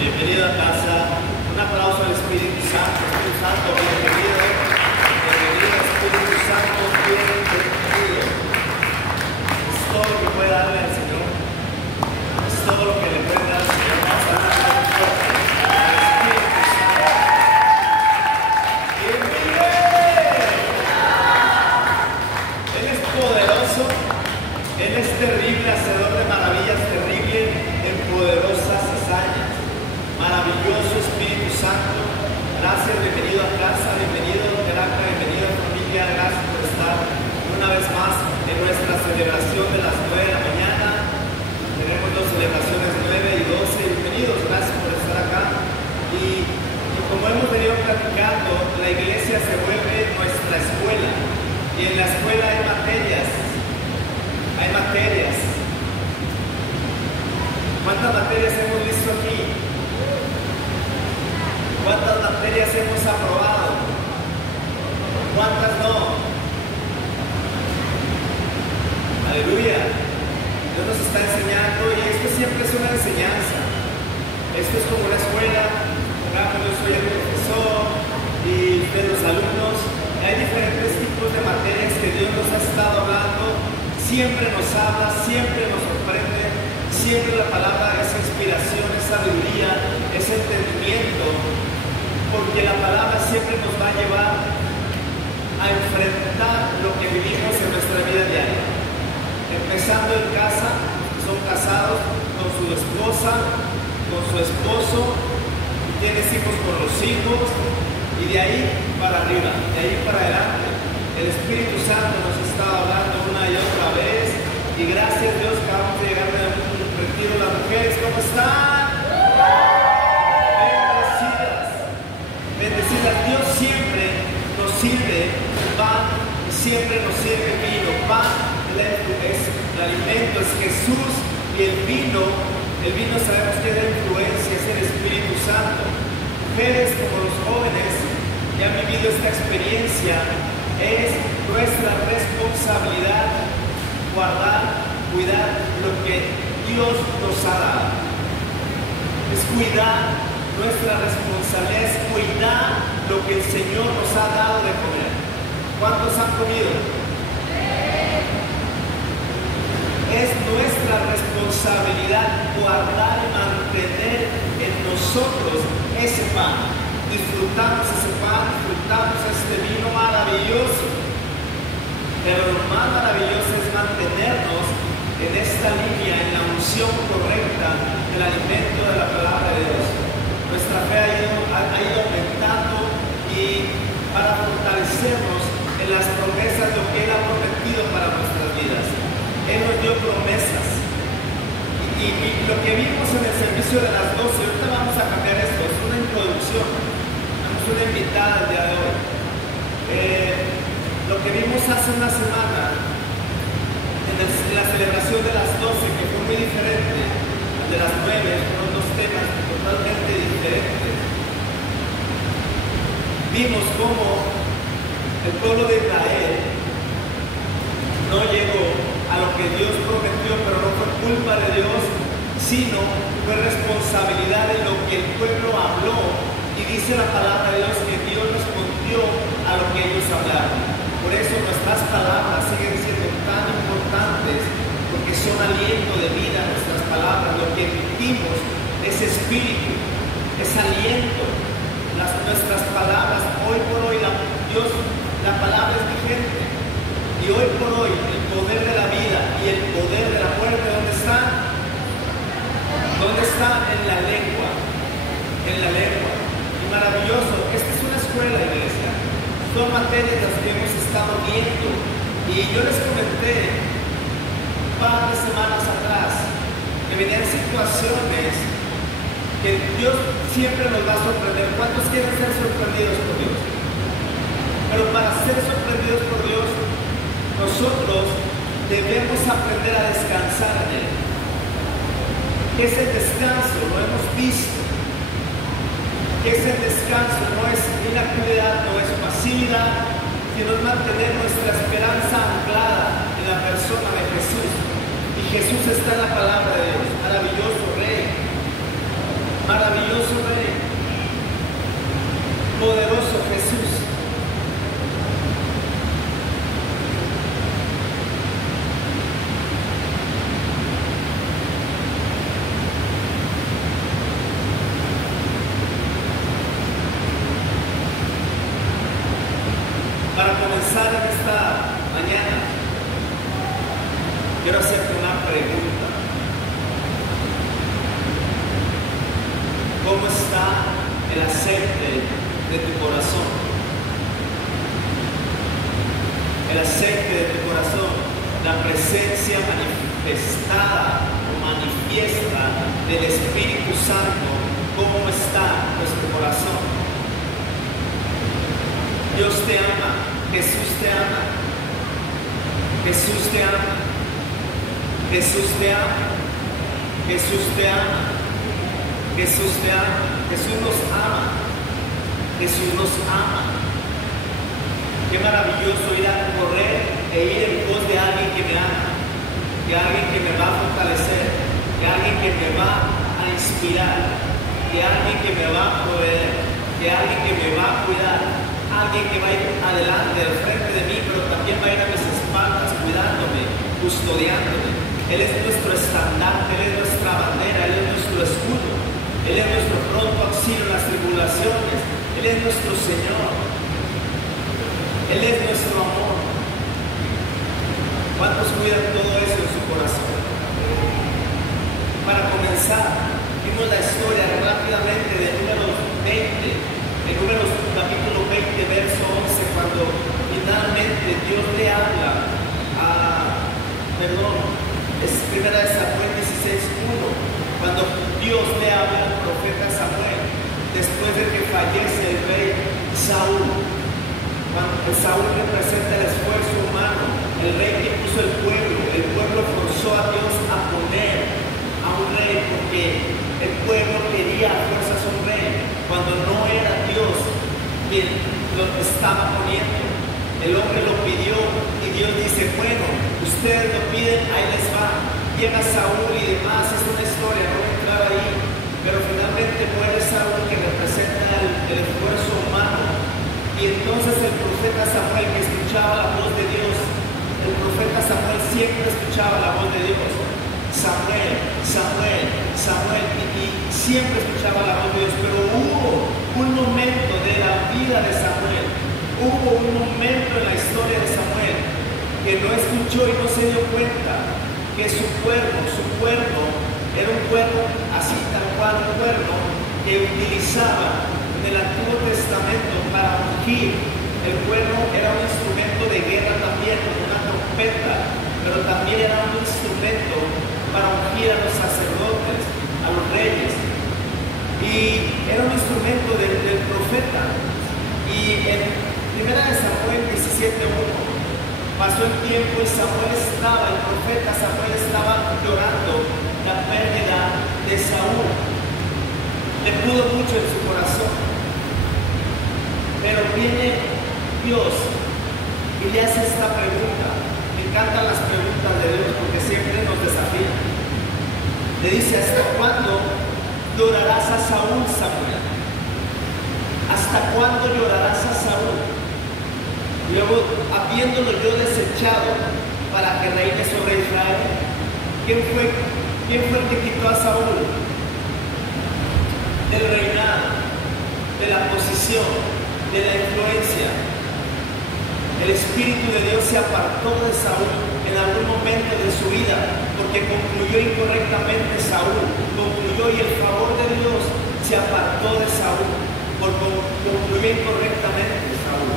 Bienvenido a casa. Un aplauso al Espíritu Santo. Espíritu Santo, bienvenido. Bienvenido, Espíritu Santo, bienvenido. Es todo lo que puede darle al Señor. Es todo lo que le puede dar al Señor. Vamos a darle un fuerte al Espíritu Santo. Bienvenido. Él es poderoso. Él es terrible, hacedor de maravillas, terrible en poderosas hazañas. Maravilloso Espíritu Santo, gracias, bienvenido a casa, bienvenido a Caracas, bienvenido a familia, gracias por estar una vez más en nuestra celebración de las 9 de la mañana. Tenemos dos celebraciones, 9 y 12, bienvenidos, gracias por estar acá. Y como hemos venido platicando, la iglesia se vuelve nuestra escuela, y en la escuela hay materias. ¿Cuántas materias hemos visto aquí? ¿Cuántas materias hemos aprobado? ¿Cuántas no? Aleluya. Dios nos está enseñando, y esto siempre es una enseñanza. Esto es como una escuela. Yo soy el profesor y de los alumnos. Hay diferentes tipos de materias que Dios nos ha estado hablando. Siempre nos habla, siempre nos sorprende, siempre la palabra es inspiración, es sabiduría, es entendimiento, porque la palabra siempre nos va a llevar a enfrentar lo que vivimos en nuestra vida diaria. Empezando en casa, son casados con su esposa, con su esposo, tienes hijos con los hijos, y de ahí para arriba, de ahí para adelante. El Espíritu Santo nos está hablando una y otra vez, y gracias a Dios que acabamos de llegar de un retiro. Las mujeres, ¿cómo están? Bendecidas, bendecidas. Dios siempre nos sirve pan, y siempre nos sirve vino. Pan es el alimento, es Jesús, y el vino sabemos que es la influencia, es el Espíritu Santo. Mujeres como los jóvenes que han vivido esta experiencia, es nuestra responsabilidad guardar, cuidar lo que Dios nos ha dado. Es cuidar, nuestra responsabilidad es cuidar lo que el Señor nos ha dado de comer. ¿Cuántos han comido? Es nuestra responsabilidad guardar y mantener en nosotros ese pan. Disfrutamos ese pan, disfrutamos este vino maravilloso, pero lo más maravilloso es mantenernos en esta línea, en la unción correcta del alimento de la palabra de Dios. Nuestra fe ha ido aumentando, y para fortalecernos en las promesas de lo que Él ha prometido para nuestras vidas. Él nos dio promesas, y lo que vimos en el servicio de las 12, ahorita vamos a cambiar esto, es una introducción. Una invitada el día de hoy. Lo que vimos hace una semana en la celebración de las 12, que fue muy diferente al de las 9, fueron dos temas totalmente diferentes. Vimos cómo el pueblo de Israel no llegó a lo que Dios prometió, pero no fue culpa de Dios, sino fue responsabilidad de lo que el pueblo habló. Y dice la palabra de Dios que Dios respondió a lo que ellos hablaron. Por eso nuestras palabras siguen siendo tan importantes, porque son aliento de vida nuestras palabras. Lo que emitimos es espíritu, es aliento. Nuestras palabras, hoy por hoy, la palabra es vigente. Y hoy por hoy, el poder de la vida y el poder de la muerte, ¿dónde está? ¿Dónde está? En la lengua. En la lengua. Maravilloso, esta es una escuela, iglesia. Son materias las que hemos estado viendo, y yo les comenté un par de semanas atrás que venían situaciones que Dios siempre nos va a sorprender. ¿Cuántos quieren ser sorprendidos por Dios? Pero para ser sorprendidos por Dios, nosotros debemos aprender a descansar en Él. ¿Qué es el descanso? Lo hemos visto. ¿Qué es el descanso? No es inactividad, no es pasividad, sino es mantener nuestra esperanza anclada en la persona de Jesús. Y Jesús está en la palabra de Dios. Maravilloso Rey, maravilloso el aceite de tu corazón. El aceite de tu corazón, la presencia manifestada o manifiesta del Espíritu Santo, cómo está nuestro corazón. Dios te ama, Jesús te ama, Jesús te ama, Jesús te ama, Jesús te ama, Jesús te ama, Jesús nos ama, Jesús nos ama. Qué maravilloso ir a correr e ir en pos de alguien que me ama, de alguien que me va a fortalecer, de alguien que me va a inspirar, de alguien que me va a proveer, de alguien que me va a cuidar, alguien que va a ir adelante, al frente de mí, pero también va a ir a mis espaldas, cuidándome, custodiándome. Él es nuestro estandarte, Él es nuestra bandera, Él es nuestro escudo, Él es nuestro pronto auxilio en las tribulaciones, Él es nuestro Señor. Él es nuestro amor. ¿Cuántos cuidan todo eso en su corazón? Para comenzar, vimos la historia rápidamente de Números 20, en Números capítulo 20, verso 11, cuando finalmente Dios le habla es primera de Samuel 16:1, cuando Dios le habla al profeta Samuel, después de que fallece el rey Saúl. Cuando Saúl representa el esfuerzo humano, el rey que puso el pueblo forzó a Dios a poner a un rey porque el pueblo quería a fuerzas un rey, cuando no era Dios quien lo estaba poniendo. El hombre lo pidió y Dios dice, bueno, ustedes lo piden, ahí les va. Llega Saúl y demás, es una historia, no voy a entrar ahí, pero finalmente muere Saúl, que representa el esfuerzo humano. Y entonces el profeta Samuel, que escuchaba la voz de Dios, el profeta Samuel siempre escuchaba la voz de Dios. Samuel, Samuel, Samuel, y siempre escuchaba la voz de Dios, pero hubo un momento de la vida de Samuel, hubo un momento en la historia de Samuel que no escuchó y no se dio cuenta que su cuerno era un cuerno así tal cual, un cuerno que utilizaba en el Antiguo Testamento para ungir. El cuerno era un instrumento de guerra también, como una trompeta, pero también era un instrumento para ungir a los sacerdotes, a los reyes, y era un instrumento del profeta. Y en 1 Samuel 17:1 pasó el tiempo y el profeta Samuel estaba llorando la pérdida de Saúl. Le pudo mucho en su corazón. Pero viene Dios y le hace esta pregunta. Me encantan las preguntas de Dios porque siempre nos desafían. Le dice, ¿hasta cuándo llorarás a Saúl, Samuel? ¿Hasta cuándo llorarás a Saúl? Luego, habiéndolo yo desechado para que reine sobre Israel, ¿quién fue el que quitó a Saúl del reinado, de la posición, de la influencia? El Espíritu de Dios se apartó de Saúl en algún momento de su vida porque concluyó incorrectamente Saúl, concluyó y el favor de Dios se apartó de Saúl porque concluyó incorrectamente Saúl,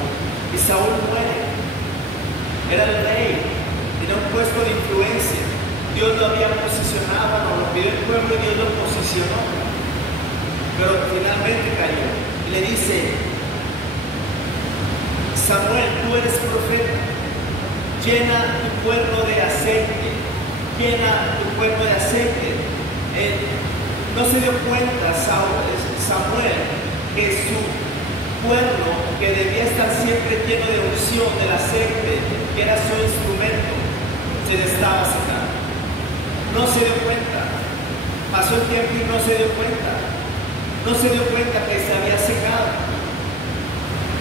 y Saúl muere. Era el rey, tenía un puesto de influencia, Dios lo había posicionado, nos lo pidió el pueblo y Dios lo posicionó, pero finalmente cayó y le dice, Samuel, tú eres profeta, llena tu cuerno de aceite, llena tu cuerno de aceite. No se dio cuenta Samuel que su cuerno, que debía estar siempre lleno de unción del aceite, que era su instrumento, se le estaba secando. No se dio cuenta, pasó el tiempo y no se dio cuenta que se había secado.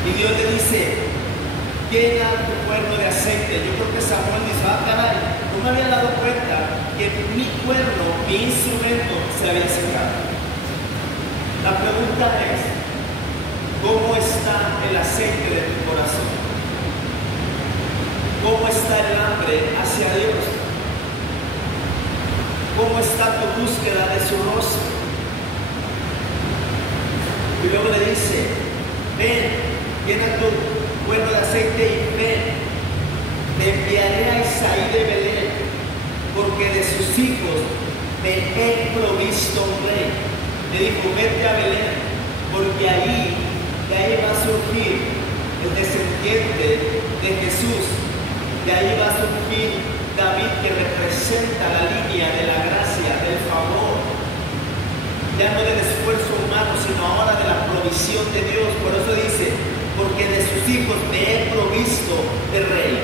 Y Dios le dice, llena tu cuerno de aceite. Yo creo que Samuel dice, caray, no me había dado cuenta que mi cuerno, mi instrumento, se había secado. La pregunta es, ¿cómo está el aceite de tu corazón? ¿Cómo está el hambre hacia Dios? ¿Cómo está tu búsqueda de su rostro? Y luego le dice, ven, llena tu cuerno de aceite y ven, te enviaré a Isaí de Belén, porque de sus hijos me he provisto un rey. Le dijo, vete a Belén, porque de ahí va a surgir el descendiente de Jesús, de ahí va a surgir David, que representa la línea de la gracia, del favor, ya no del esfuerzo humano, sino ahora de la provisión de Dios. Por eso dice, porque de sus hijos me he provisto de rey.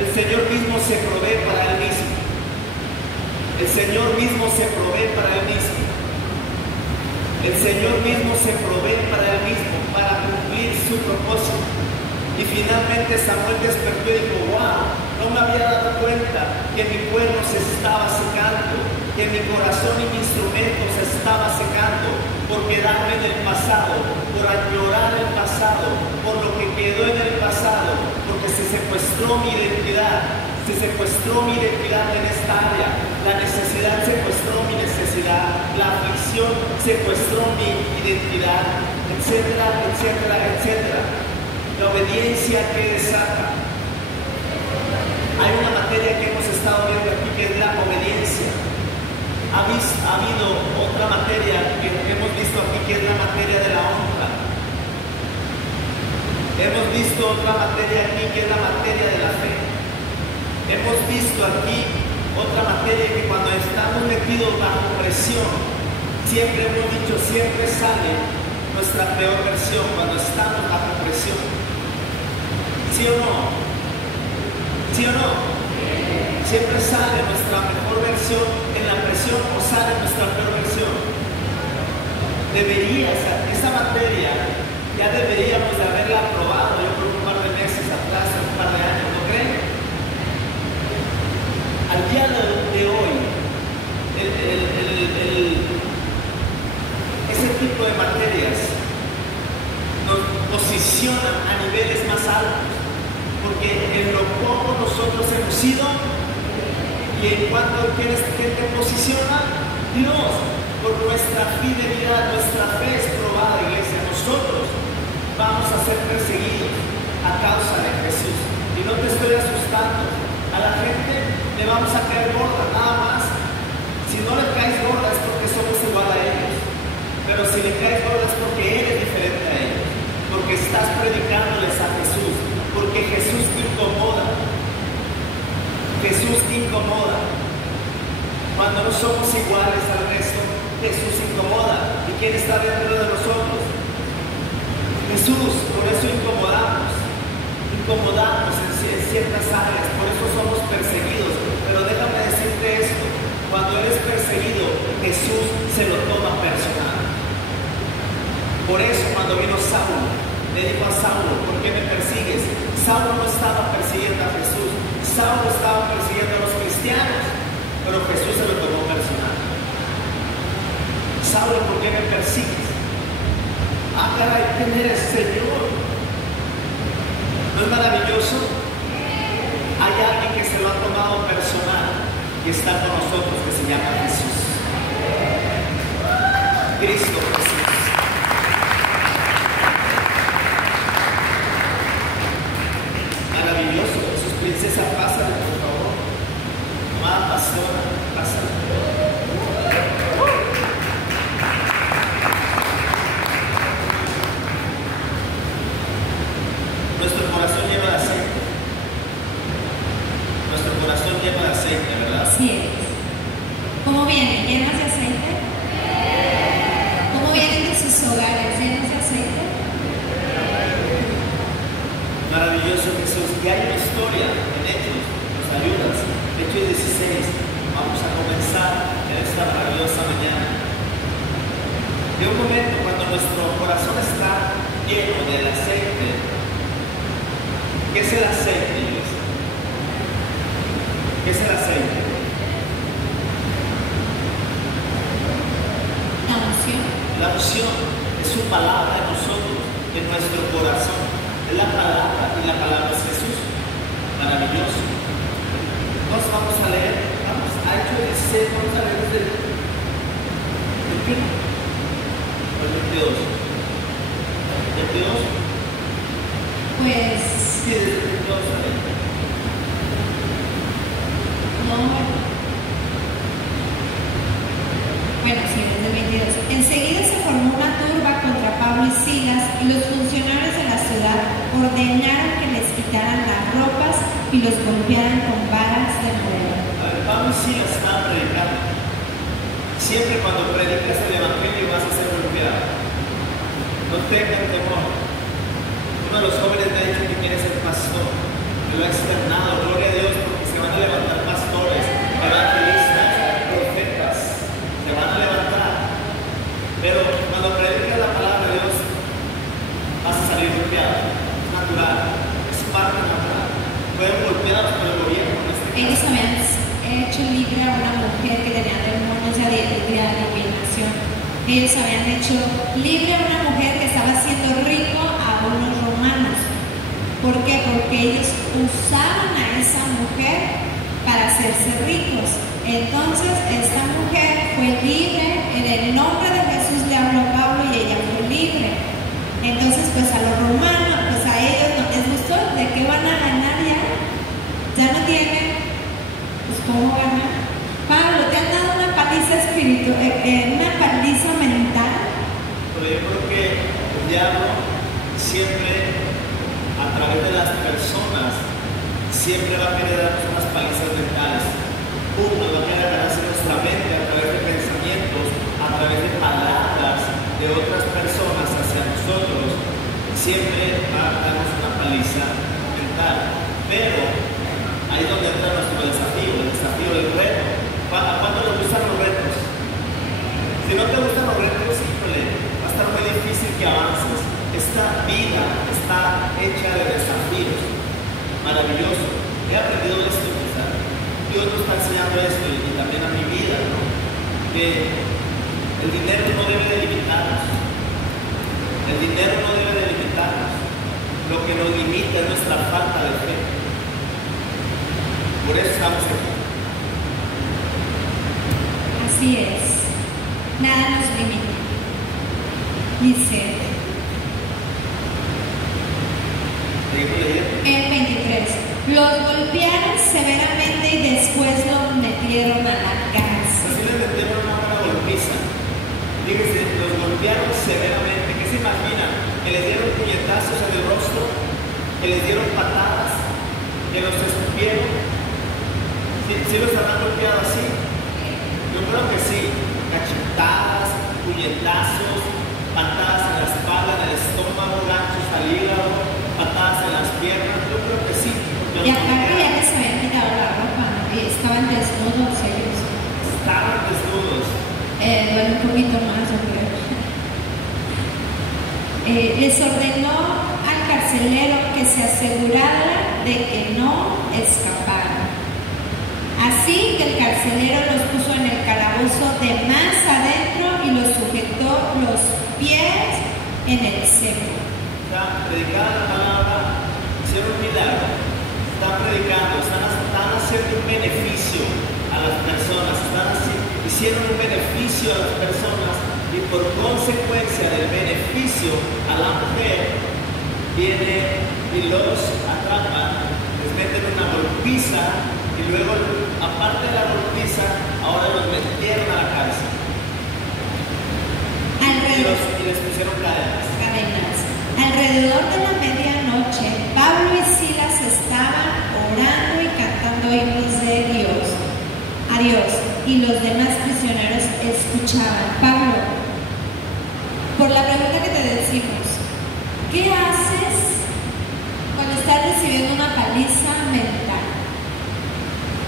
El Señor mismo se provee para Él mismo. El Señor mismo se provee para Él mismo. El Señor mismo se provee para Él mismo, para cumplir su propósito. Y finalmente Samuel despertó y dijo, wow, no me había dado cuenta que mi cuerno se estaba secando, que mi corazón y mi instrumento se estaba secando por quedarme en el pasado, por añorar el pasado, por lo que quedó en el pasado, porque se secuestró mi identidad. Se secuestró mi identidad en esta área, la necesidad secuestró mi necesidad, la aflicción secuestró mi identidad, etcétera, etcétera, etcétera. La obediencia que desata. Hay una materia que hemos estado viendo aquí que es la obediencia. Ha habido otra materia que hemos visto aquí que es la materia de la honra. Hemos visto otra materia aquí que es la materia de la fe. Hemos visto aquí otra materia que cuando estamos metidos bajo presión, siempre hemos dicho, siempre sale nuestra peor versión cuando estamos bajo presión. ¿Sí o no? ¿Sí o no? Siempre sale nuestra mejor versión en la presión o sale nuestra peor versión. Esa materia ya deberíamos de haberla aprobado, yo creo un par de meses atrás, un par de años, ¿no creen? Al día de hoy, ese tipo de materias nos posicionan a niveles más altos, porque en lo poco nosotros hemos sido, y en cuanto ¿quién te posiciona? Dios, por nuestra fidelidad, nuestra fe es probada, iglesia. Nosotros vamos a ser perseguidos a causa de Jesús, y no te estoy asustando. A la gente le vamos a caer gorda, nada más. Si no le caes gorda es porque somos igual a ellos. Pero si le caes gorda es porque eres diferente a ellos. Porque estás predicándoles a Jesús. Porque Jesús te incomoda. Jesús te incomoda. Cuando no somos iguales al resto, Jesús incomoda. ¿Y quién está dentro de nosotros? Jesús. Por eso incomodamos. Incomodamos en ciertas áreas, por eso somos perseguidos. Pero déjame decirte esto, cuando eres perseguido, Jesús se lo toma personal. Por eso cuando vino Saulo, le dijo a Saulo, ¿por qué me persigues? Saulo no estaba persiguiendo a Jesús, Saulo estaba persiguiendo a los cristianos, pero Jesús se lo tomó personal. Saulo, ¿por qué me persigues? Ah, caray, ¿quién eres, Señor? ¿No es maravilloso? Hay alguien que se lo ha tomado personal y está con nosotros, que se llama Jesús. Cristo Jesús. Maravilloso. Jesús, princesa, pásale, por favor. Amada pastora, pásale. Nuestro corazón lleva de aceite. Nuestro corazón lleva de aceite, ¿verdad? Así es. ¿Cómo vienen? ¿Llenos de aceite? ¿Cómo vienen de sus hogares? ¿Llenos de aceite? Maravilloso Jesús. Y hay una historia en Hechos, nos ayudas. Hechos 16. Vamos a comenzar en esta maravillosa mañana. De un momento cuando nuestro corazón está lleno del aceite. ¿Qué es el aceite, iglesia? ¿Qué es el aceite? La unción. La unción es su palabra en nosotros, en nuestro corazón. Es la palabra, y la palabra es Jesús. Maravilloso. Entonces vamos a leer, vamos a Hechos 16, vamos a leer desde el 1 al 22. 22. Pues, Sí, desde el 22 también. no. Bueno, sí, desde el 22. Enseguida se formó una turba contra Pablo y Silas, y los funcionarios de la ciudad ordenaron que les quitaran las ropas y los golpearan con varas de madera. A ver, Pablo y Silas estaban predicando. Siempre cuando predicas el evangelio vas a ser golpeado. No tengan temor. Uno de los jóvenes me ha dicho que quiere ser pastor. Me lo ha externado. Gloria a Dios, porque se van a levantar pastores, evangelistas, profetas. Se van a levantar. Pero cuando predicas la palabra de Dios, vas a salir golpeado. Es natural. Es parte natural. Fueron golpeados por el gobierno. Ellos habían hecho libre a una mujer que tenía demonios de adivinación. Ellos habían hecho libre a una mujer que estaba haciendo rico a unos romanos. ¿Por qué? Porque ellos usaban a esa mujer para hacerse ricos. Entonces esta mujer fue libre, en el nombre de Jesús le habló Pablo y ella fue libre. Entonces pues a los romanos, pues a ellos no les gustó. ¿De qué van a ganar ya? Ya no tienen, pues ¿cómo ganar? Pablo, ¿te han dado una paliza espiritual, una paliza mental? Pero yo creo que el diablo siempre, a través de las personas, siempre va a querer darnos unas palizas mentales. Uno va a querer ganarse nuestra mente a través de pensamientos, a través de palabras de otras personas hacia nosotros. Siempre va a darnos una paliza mental. Pero ahí es donde entra nuestro desafío, el desafío del reto. ¿A cuánto les gustan los retos? Si no te gustan los retos, híjole, va a estar muy difícil que avances. Esta vida está hecha de desafíos. Maravilloso. He aprendido esto, quizás. Dios nos está enseñando esto y también a mi vida, ¿no? Que el dinero no debe de limitarnos. El dinero no debe de limitarnos. Lo que nos limita es nuestra falta de fe. Por eso estamos aquí. Así es. Nada nos limita. Dice el 23. Los golpearon severamente y después los metieron a la cárcel. Así les metieron una buena golpiza. Fíjense, los golpearon severamente. ¿Qué se imaginan? Que les dieron puñetazos en el rostro, que les dieron patadas, que los escupieron. ¿Sí los habrán golpeado así? Yo creo que sí. Cachetadas, puñetazos, patadas en la espalda, en el estómago, ganchos al hígado, patadas en las piernas. Yo creo que sí. Y aparte ya les habían quitado la ropa y estaban desnudos ellos. Estaban desnudos. Bueno, un poquito más, yo creo. Les ordenó al carcelero que se asegurara de que no escaparan. Así que el carcelero los puso en el calabozo de más adentro y los sujetó los pies en el cepo. Está predicada la palabra, hicieron un milagro. Están predicando, están haciendo un beneficio a las personas, hicieron un beneficio a las personas y por consecuencia del beneficio a la mujer viene y los atrapan, les meten una golpiza y luego, aparte de la golpiza, ahora los metieron a la cárcel y les pusieron cadenas. Alrededor de la medianoche, Pablo y Silas estaban orando y cantando himnos de Dios, a Dios, y los demás prisioneros escuchaban. Pablo, por la pregunta que te decimos, ¿qué haces cuando estás recibiendo una paliza mental?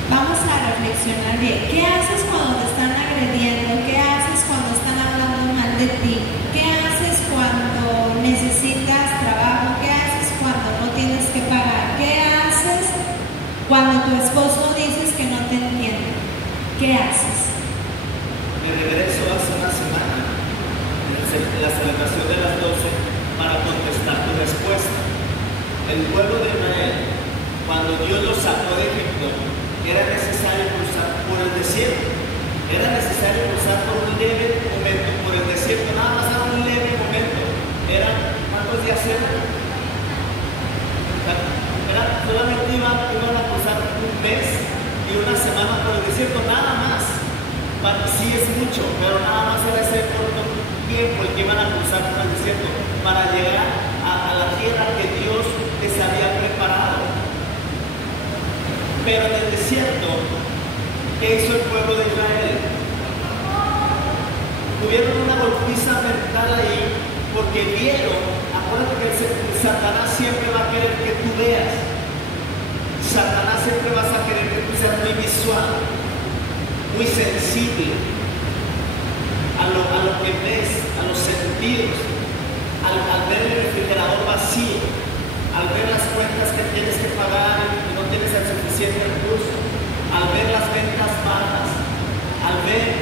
Vamos a reflexionar bien. ¿Qué haces cuando te están agrediendo? ¿Qué haces cuando están hablando mal de ti? ¿Qué haces cuando necesitas trabajo? ¿Qué haces cuando no tienes que pagar? ¿Qué haces cuando tu esposo dices que no te entiende? ¿Qué haces? Me regreso hace una semana en la celebración de las 12 para contestar tu respuesta. El pueblo de Israel, cuando Dios los sacó de Egipto, era necesario cruzar por el desierto. Era necesario cruzar por un leve momento por el desierto. Nada más era un leve momento. Eran, ¿cuántos días y una semana por el desierto, nada más. Sí es mucho, pero nada más era ese corto tiempo el que iban a cruzar por el desierto para llegar a la tierra que Dios les había preparado. Pero en el desierto, ¿qué hizo el pueblo de Israel? Tuvieron una golpiza mental ahí porque vieron, acuérdate que Satanás siempre va a querer que tú veas. Satanás siempre vas a querer que tú seas muy visual, muy sensible a lo que ves, a los sentidos, al ver el refrigerador vacío, al ver las cuentas que tienes que pagar y no tienes el suficiente recurso, al ver las ventas bajas, al ver,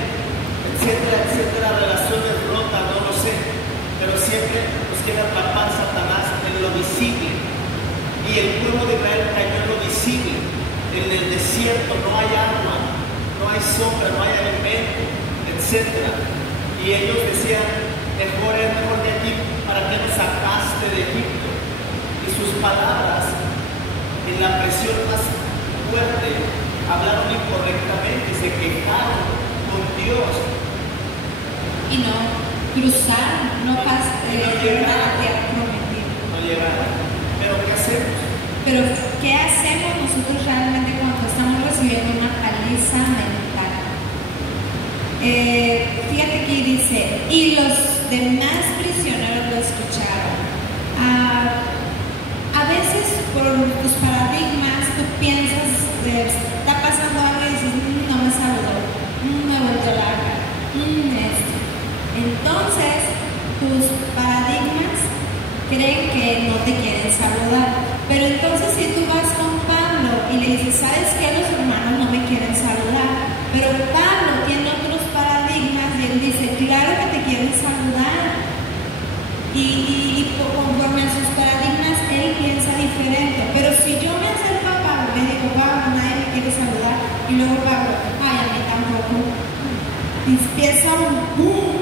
etcétera, etcétera, relaciones rotas, no lo sé, pero siempre nos quiere atrapar Satanás en lo visible. Y el pueblo de Israel cayó en lo visible. En el desierto no hay agua, no hay sombra, no hay alimento, etcétera. Y ellos decían, es mejor de aquí, ¿para qué nos sacaste de Egipto? Y sus palabras, en la presión más fuerte, hablaron incorrectamente, se quejaron con Dios. Y no cruzaron, no llegaron a la tierra prometida. No llegaron. ¿Pero qué hacemos? Pero ¿qué hacemos nosotros realmente cuando estamos recibiendo una paliza mental? Fíjate que dice, y los demás prisioneros lo escucharon. A veces por tus paradigmas tú piensas, está pasando algo y dices, no me saludó, me volteó la cara, esto. Entonces tus paradigmas creen que no te quieren saludar. Pero entonces si tú vas con Pablo y le dices, ¿sabes qué? Los hermanos no me quieren saludar. Pero Pablo tiene otros paradigmas y él dice, claro que te quieren saludar. Y conforme a sus paradigmas, él piensa diferente. Pero si yo me acerco a Pablo y le digo, Pablo, nadie me quiere saludar, y luego Pablo, ay, a mí tampoco. Y empieza un boom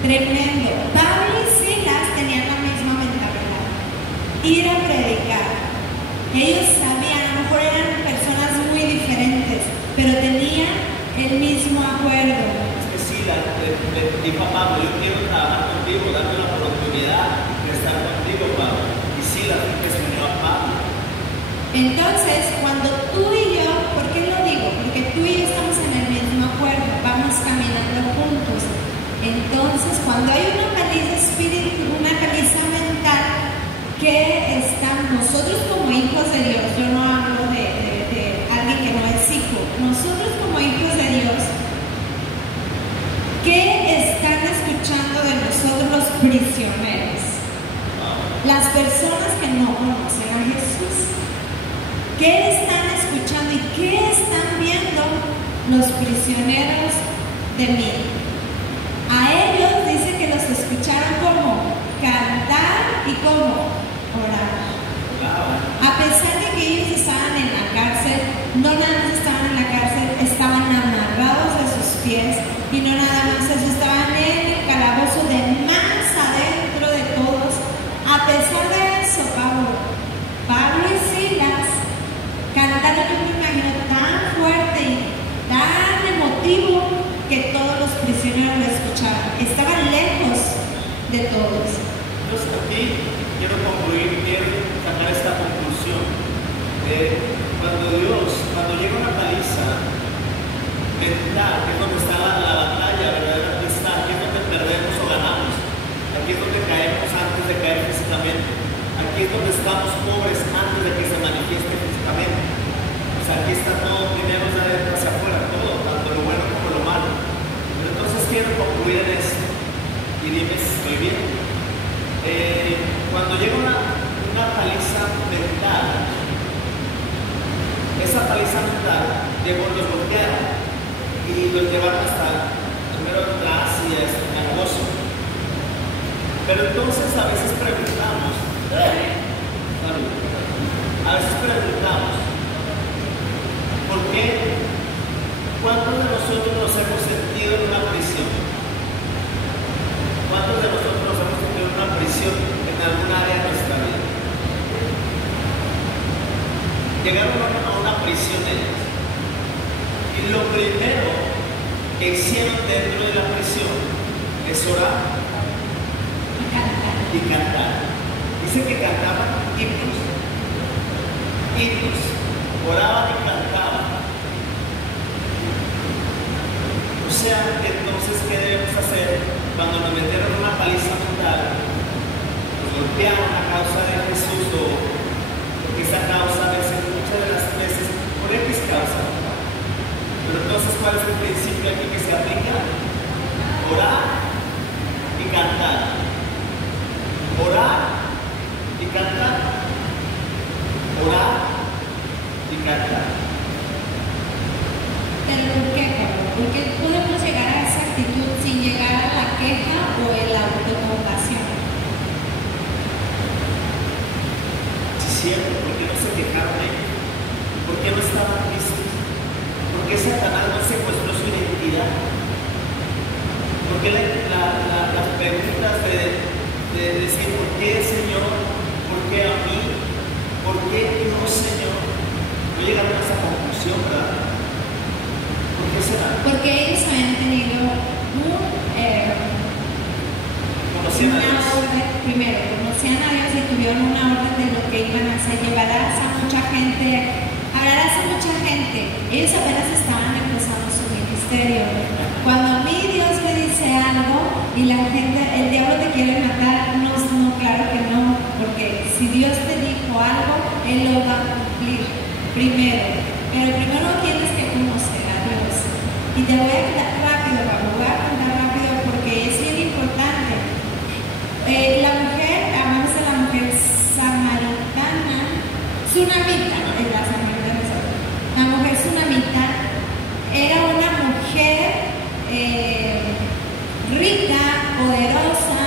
tremendo. Pablo y Silas tenían la misma mentalidad. Ir a predicar. Ellos sabían, a lo mejor eran personas muy diferentes, pero tenían el mismo acuerdo. Es que sí, le dijo a Pablo, yo quiero trabajar contigo, dame la oportunidad de estar contigo, Pablo. Y sí, la gente se unió a Pablo. Entonces, cuando tú y yo, ¿por qué lo digo? Porque tú y yo estamos en el mismo acuerdo, vamos caminando juntos. Entonces, cuando hay una paliza espiritual, una paliza mental, que están nosotros como hijos de Dios, yo no hablo de alguien que no es hijo, nosotros como hijos de Dios, ¿qué están escuchando de nosotros los prisioneros? Las personas que no conocen a Jesús. ¿Qué están escuchando y qué están viendo los prisioneros de mí? A ellos dice que los escucharon como cantar y como orar. A pesar de que ellos estaban en la cárcel, no nada más estaban en la cárcel, estaban amarrados de sus pies y no nada más eso, estaban en el calabozo de más adentro de todos. A pesar de eso, Pablo y Silas cantaron, yo me imagino, tan fuerte y tan emotivo que todos los prisioneros lo escuchaban. Estaban lejos de todos. Entonces aquí quiero concluir, quiero sacar esta conclusión. Cuando llega una paliza mental, que es donde está la batalla verdadera, aquí es donde perdemos o ganamos. Aquí es donde caemos antes de caer físicamente. Aquí es donde estamos pobres antes de que se manifieste físicamente. O sea, aquí está todo primero de adentro hacia afuera, todo, tanto lo bueno como lo malo. Pero entonces quiero concluir en esto. Y dime si estoy bien. Cuando llega una paliza mental, esa paliza mental los golpearon y los llevaron hasta primero la Asia, el negocio. Pero entonces a veces preguntamos, ¿por qué? ¿Cuántos de nosotros nos hemos sentido en una prisión? ¿Cuántos de nosotros nos hemos sentido en una prisión en algún área de nuestra vida? Llegaron a una prisión ellos. orar Y cantar. y cantar. Dice que cantaban himnos, oraban y cantaban. O sea, entonces, ¿qué debemos hacer cuando nos metieron una paliza mental? Nos golpearon a causa de Jesús o porque esa causa a veces, muchas de las veces, por X causa. Pero entonces, ¿cuál es el principio aquí que se aplica? Orar y cantar. Orar y cantar. Orar y cantar. ¿Pero por qué, Pablo? ¿Por qué podemos llegar a esa actitud sin llegar a la queja o el autocompasión? Sí, cierto, ¿por qué no se quejaron ellos? ¿Por qué no estaban tristes? ¿Por qué Satanás no secuestró su identidad? ¿Por qué las preguntas de decir, ¿por qué, Señor? ¿Por qué a mí? ¿Por qué no, Señor? No llegaron a esa conclusión, ¿verdad? ¿Por qué será? Porque ellos habían tenido Conocían a Dios. primero, conocían a Dios y tuvieron una orden de lo que iban a hacer, llevarás a mucha gente, hablarás a mucha gente. Ellos apenas estaban empezando su ministerio. Cuando a mí Dios me dice algo y la gente, el diablo te quiere matar, no, claro que no, porque si Dios te dijo algo, Él lo va a cumplir primero. Pero primero tienes que conocer a Dios. Y te voy a contar rápido, Pablo, voy a contar rápido porque es bien importante. La mujer, hablamos de la mujer samaritana, tsunamita, la mujer tsunamita era una mujer rica, poderosa,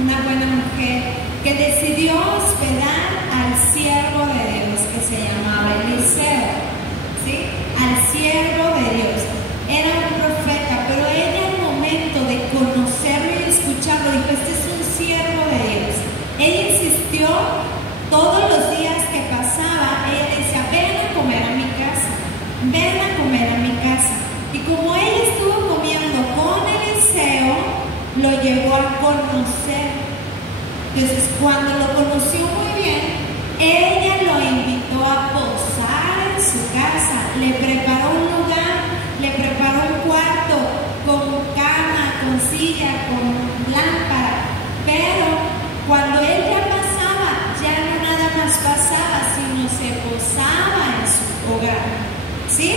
una buena mujer que decidió hospedar al siervo de Dios que se llamaba Eliseo, ¿sí? Al siervo de Dios. Era un profeta, pero ella al momento de conocerlo y escucharlo dijo, este es un siervo de Dios. Ella insistió todos los días que pasaba, ella decía, ven a comer a mi casa, ven a comer a mi casa. Y como ella estuvo comiendo con Eliseo, lo llevó a conocer. Entonces, cuando lo conoció muy bien, ella lo invitó a posar en su casa, le preparó un lugar, le preparó un cuarto con cama, con silla, con lámpara. Pero cuando ella pasaba, ya no nada más pasaba, sino se posaba en su hogar. ¿Sí?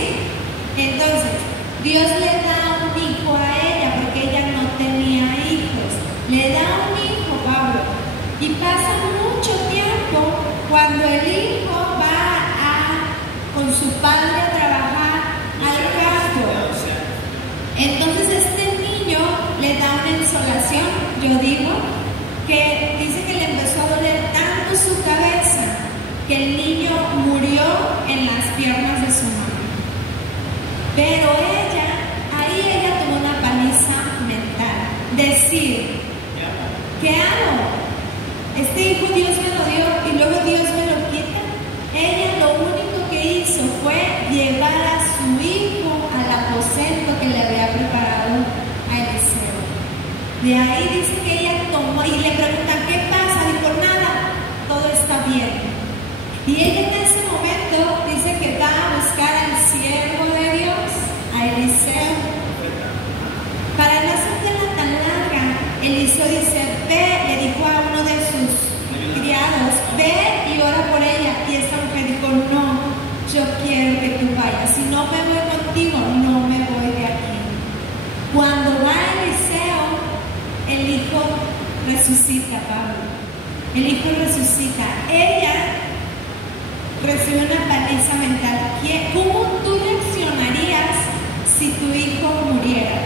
Entonces, Dios le da un hijo a ella porque ella no tenía hijos. Le da un hijo, Pablo. Y pasa mucho tiempo cuando el hijo va con su padre a trabajar al campo. Entonces este niño le da una insolación, yo digo, que dice que le empezó a doler tanto su cabeza que el niño murió en las piernas de su mamá. Pero ella tomó una paliza mental. Decir, ¿qué hago? Este hijo Dios me lo dio y luego Dios me lo quita. Ella lo único que hizo fue llevar a su hijo al aposento que le había preparado a Eliseo. De ahí dice que ella tomó y le preguntan, ¿qué pasa? Dijo, nada, todo está bien. Y ella en ese momento dice que va a buscar al siervo de Dios, a Eliseo. Para no hacértela tan larga, Eliseo dice, ve, le dijo a uno de sus criados, ve y ora por ella. Y esta mujer dijo, no, yo quiero que tú vayas. Si no me voy contigo, no me voy de aquí. Cuando va Eliseo, el hijo resucita, Pablo. El hijo resucita. Ella recibe una paliza mental. ¿Cómo tú reaccionarías si tu hijo muriera?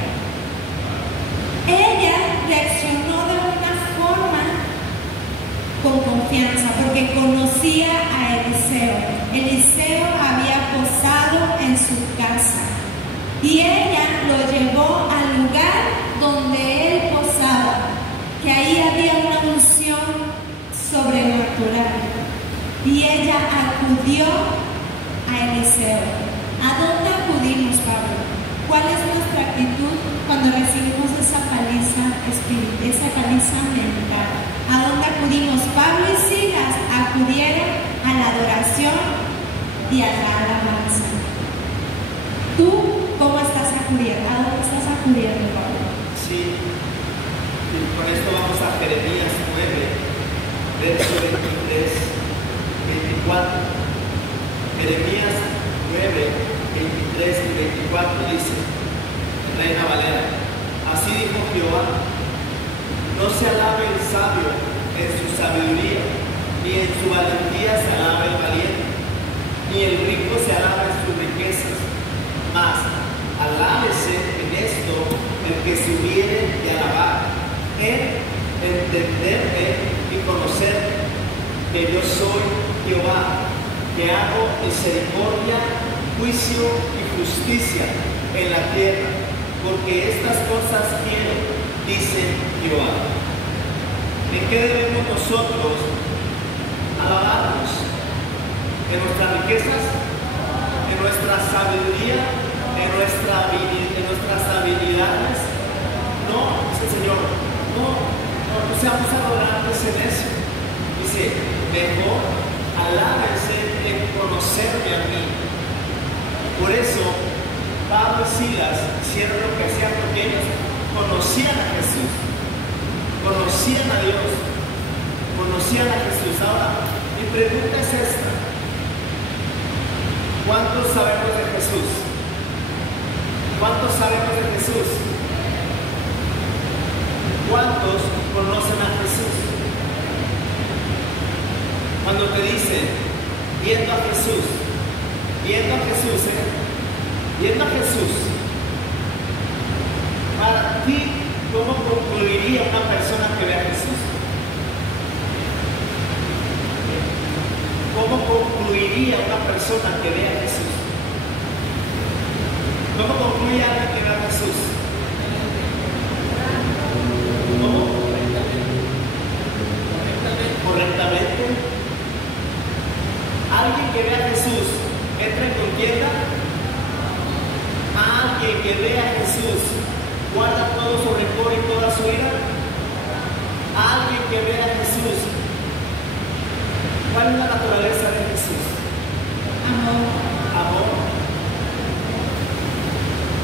Ella reaccionó de una forma con confianza porque conocía a Eliseo. Eliseo había posado en su casa y ella lo llevó al lugar donde él posaba, que ahí había una unción sobrenatural. Y ella acudió a Eliseo. ¿A dónde acudimos, Pablo? ¿Cuál es nuestra actitud cuando recibimos esa paliza espiritual? acudieron a la adoración y a la alabanza. ¿Tú cómo estás acudiendo? ¿A dónde estás acudiendo, Pablo? Sí, y con esto vamos a Jeremías 9, verso 23, 24. Jeremías 9, 23 y 24 dice, Reina Valera, así dijo Jehová, no se alabe el sabio en su sabiduría, ni en su valentía se alabe el valiente, ni el rico se alabe en sus riquezas, mas alábese en esto el que se hubiere de alabar, en entenderme y conocer que yo soy Jehová, que hago misericordia, juicio y justicia en la tierra, porque estas cosas quiero, dice Jehová. ¿En qué debemos nosotros alabarnos? ¿En nuestras riquezas? ¿En nuestra sabiduría? ¿En nuestras habilidades? No, dice el Señor, no seamos adorantes en eso. Dice, mejor alábense en conocerme a mí. Por eso, Pablo y Silas hicieron lo que hacían, porque ellos conocían a Jesús, conocían a Dios, conocían a Jesús. Ahora, mi pregunta es esta: ¿cuántos sabemos de Jesús? ¿Cuántos sabemos de Jesús? ¿Cuántos conocen a Jesús? Cuando te dicen, viendo a Jesús, viendo a Jesús, para ti, ¿cómo concluiría una persona que ve a Jesús? ¿Cómo concluiría una persona que ve a Jesús? ¿Cómo concluye alguien que ve a Jesús? ¿Cómo? Correctamente. Alguien que ve a Jesús entra en contienda. Alguien que ve a Jesús guarda todo su rencor y toda su ira. Alguien que ve a Jesús, ¿cuál es la naturaleza de Jesús? Amor,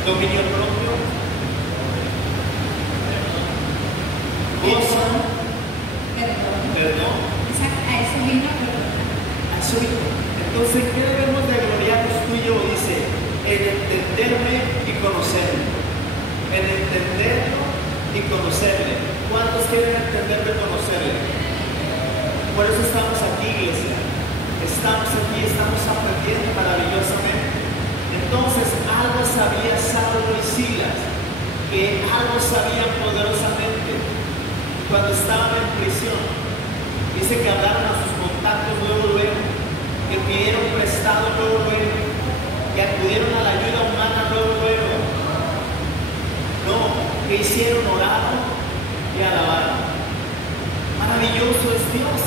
dominio propio, gozo, perdón. A eso vino. Entonces, ¿qué debemos de gloriarnos tú y yo? Dice, en entenderme y conocerme. En entenderlo y conocerle. ¿Cuántos quieren entenderlo y conocerle? Por eso estamos aquí, iglesia. Estamos aquí, estamos aprendiendo maravillosamente. Entonces, algo sabía Saulo y Silas, que algo sabían poderosamente cuando estaban en prisión. Dice que hablaron a sus contactos luego, que pidieron prestado luego, que acudieron a la ayuda humana luego. No, que hicieron, oraron y alabaron. Maravilloso es Dios.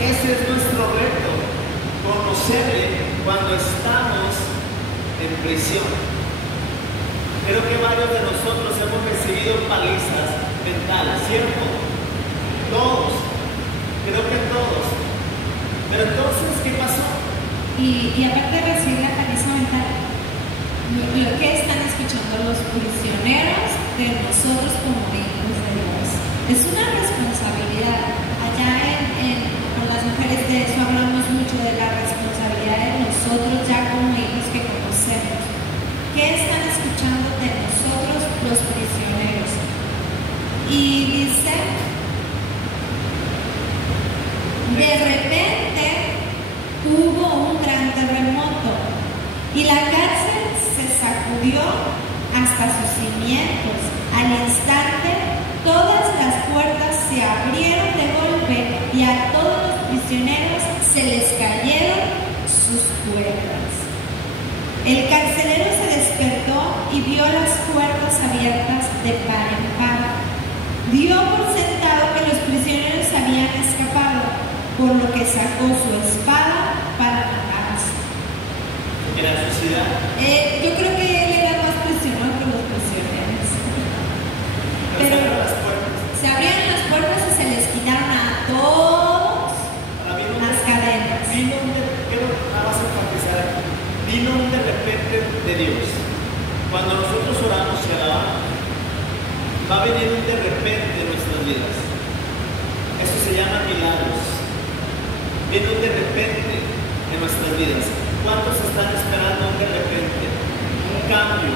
Ese es nuestro reto, conocerle cuando estamos en prisión. Creo que varios de nosotros hemos recibido palizas mentales, ¿cierto? Todos, creo que todos. Pero entonces, ¿qué pasó? Y aparte de recibir la paliza mental, lo que están escuchando los prisioneros de nosotros como hijos de Dios es una responsabilidad. Allá con las mujeres de eso hablamos mucho, de la responsabilidad de nosotros ya como hijos que conocemos. ¿Qué están escuchando de nosotros los prisioneros? Y dice, de repente hubo un gran terremoto y la cárcel se sacudió hasta sus cimientos. Al instante, todas las puertas se abrieron de golpe y a todos los prisioneros se les cayeron sus cuerdas. El carcelero se despertó y vio las puertas abiertas de par en par. Dio por sentado que los prisioneros habían escapado, por lo que sacó su espada para matarse. ¿Era suicida? Yo creo que él era más prisionero que los prisioneros. Pero las puertas. se abrieron las puertas y se les quitaron a todos. Para de Dios. Cuando nosotros oramos y alabamos, va a venir un de repente en nuestras vidas. Eso se llama milagros. Viene un de repente en nuestras vidas. ¿Cuántos están esperando un de repente? Un cambio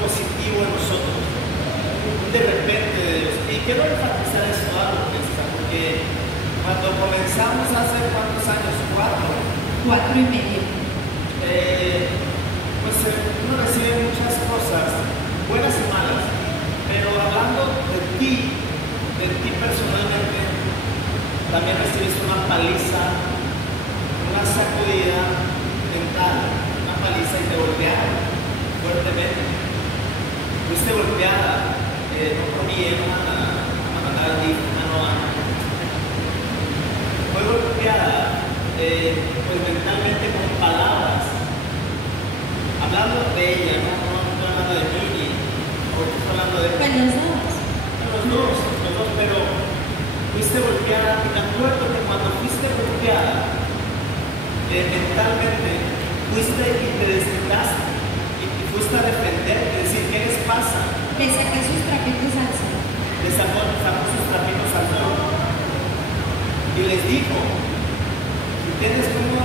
positivo en nosotros. Un de repente de Dios. Y quiero enfatizar esto algo, porque cuando comenzamos hace cuántos años, 4 y medio. Pues uno recibe muchas cosas, buenas y malas, pero hablando de ti personalmente, también recibiste una paliza, una sacudida mental, una paliza y te golpearon fuertemente. Fuiste golpeada, no por mí, a matar a ti, fue golpeada pues mentalmente con palabras, hablando de ella, no estoy hablando de mí, o estoy hablando de Los dos, pero fuiste golpeada. Y me acuerdo que cuando fuiste golpeada mentalmente, fuiste y te desnudaste y fuiste a defenderte, decir, ¿qué les pasa? le saqué sus trapitos al sol. Les sacó sus trapitos al sol y les dijo, ¿entiendes cómo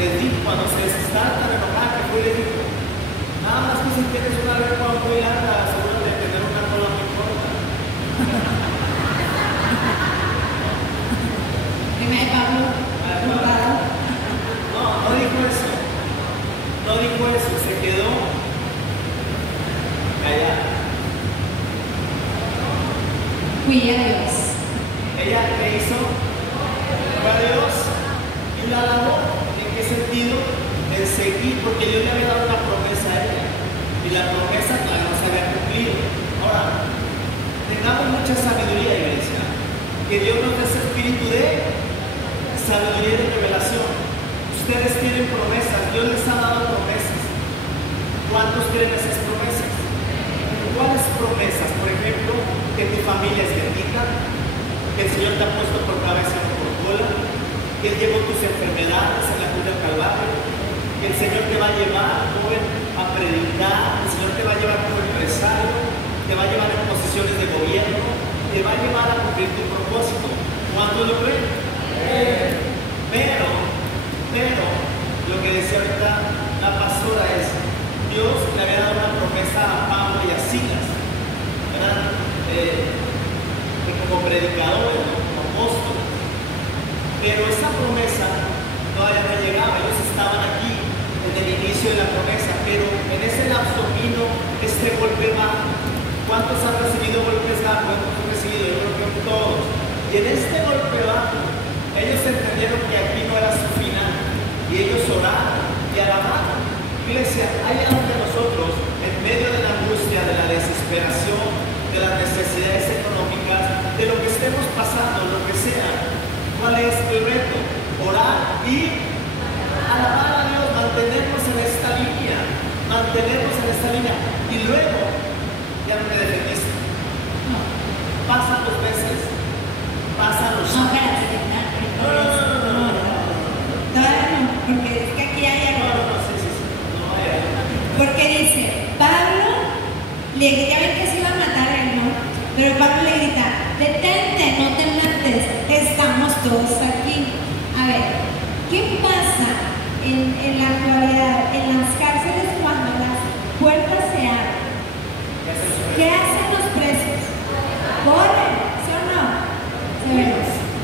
les dijo cuando se estaba tan enojada que fue y les dijo, nada más que si tienes una lengua muy larga, seguro de tener una cola muy corta? Dime, Pablo, no dijo eso. No dijo eso, se quedó callada. fui a Dios. Ella le hizo, fue a Dios y la alabó. ¿En qué sentido? En seguir, porque Dios le había dado una promesa a ella y la promesa todavía no se había cumplido. Ahora, tengamos mucha sabiduría, iglesia, que Dios nos dé ese espíritu de sabiduría y de revelación. Ustedes tienen promesas, Dios les ha dado promesas. ¿Cuántos creen esas promesas? ¿Cuáles promesas? Por ejemplo, que tu familia es bendita, que el Señor te ha puesto por cabeza y no por cola, que Él llevó tus enfermedades en la cruz del Calvario, que el Señor te va a llevar, joven, a predicar, el Señor te va a llevar como empresario, te va a llevar en posiciones de gobierno, te va a llevar a cumplir tu propósito. ¿Cuántos lo creen? Pero, lo que decía ahorita la pastora es, Dios le había dado una promesa a Pablo y a Silas, ¿verdad? Como predicadores, como apóstoles. Pero esa promesa todavía no llegaba, ellos estaban aquí en el inicio de la promesa, pero en ese lapso vino este golpe bajo. ¿Cuántos han recibido golpes bajos? ¿Cuántos han recibido? Yo creo que todos. Y en este golpe bajo, ellos entendieron que aquí no era su final, y ellos oraron y alabaron. Iglesia, hay algo de nosotros, en medio de la angustia, de la desesperación, de las necesidades económicas, de lo que estemos pasando, lo que sea. ¿Cuál es el reto? Orar y alabar a Dios, mantenernos en esta línea, y luego ya no te defendiste. Pasan los meses, pasan los años. Todavía no, porque es que aquí hay algo. Porque dice, Pablo, ya ven que se iba a matar a él, ¿no? Pero Pablo le grita, detente, no te mates, estamos todos aquí. A ver, ¿qué pasa en la actualidad, en las cárceles cuando las puertas se abren? ¿Qué hacen los presos? ¿Corren? ¿Sí o no?